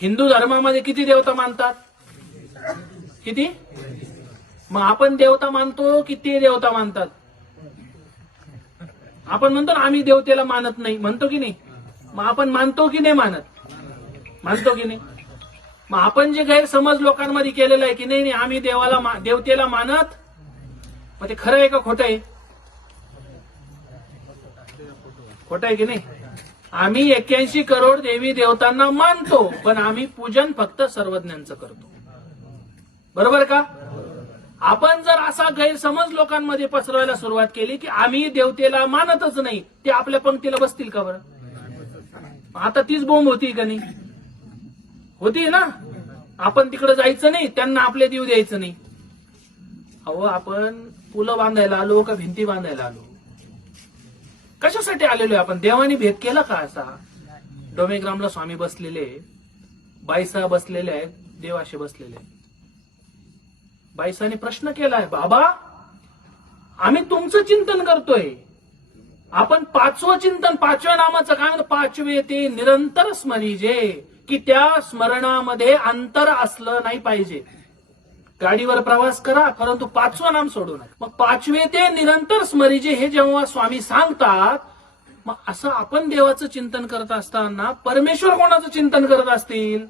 हिंदू धर्मामध्ये किती देवता मानतात? किती? मग आपण देवता मानतो की ते देवता मानतात? आपण म्हणतो ना आम्ही देवतेला मानत नाही. म्हणतो की नाही? मग आपण मानतो की नाही मानत? मानतो की नाही? मग आपण जे गैरसमज लोकांमध्ये केलेलं आहे की नाही नाही आम्ही देवाला मा- देवतेला मानत? मग ते खरं आहे का खोटं आहे? खोटं आहे की नाही? आम्ही एक्क्याऐंशी करोड देवी देवतांना मानतो पण आम्ही पूजन फक्त सर्वज्ञांचं करतो. बरोबर का? आपण जर असा गैरसमज लोकांमध्ये पसरवायला सुरुवात केली की आम्ही देवतेला मानतच नाही ते आपल्या पंक्तीला बसतील का बरं? आता तीच बोंब होती का नाही? होती ना? आपण तिकडे जायचं नाही त्यांना आपले देव द्यायचं नाही. अहो आपण पुलं बांधायला आलो का भिंती बांधायला आलो? कशासाठी आलेलो आहे आपण? देवाने भेद केला का असा? डोमेग्रामला स्वामी बसलेले बाईसा बसलेले आहेत. देवाशी बसलेले बाईसाने प्रश्न केलाय बाबा आम्ही तुमचं चिंतन करतोय. आपण पाचवं चिंतन पाचव्या नामाचं काय म्हणतो पाचवे ते निरंतर स्मरीजे की त्या स्मरणामध्ये अंतर असलं नाही पाहिजे. गाडीवर प्रवास करा परंतु पाचवं नाम सोडू नका. मग पाचवे ते निरंतर स्मरीजे हे जेव्हा स्वामी सांगतात मग असं आपण देवाचं चिंतन करत असताना परमेश्वर कोणाचं चिंतन करत असतील?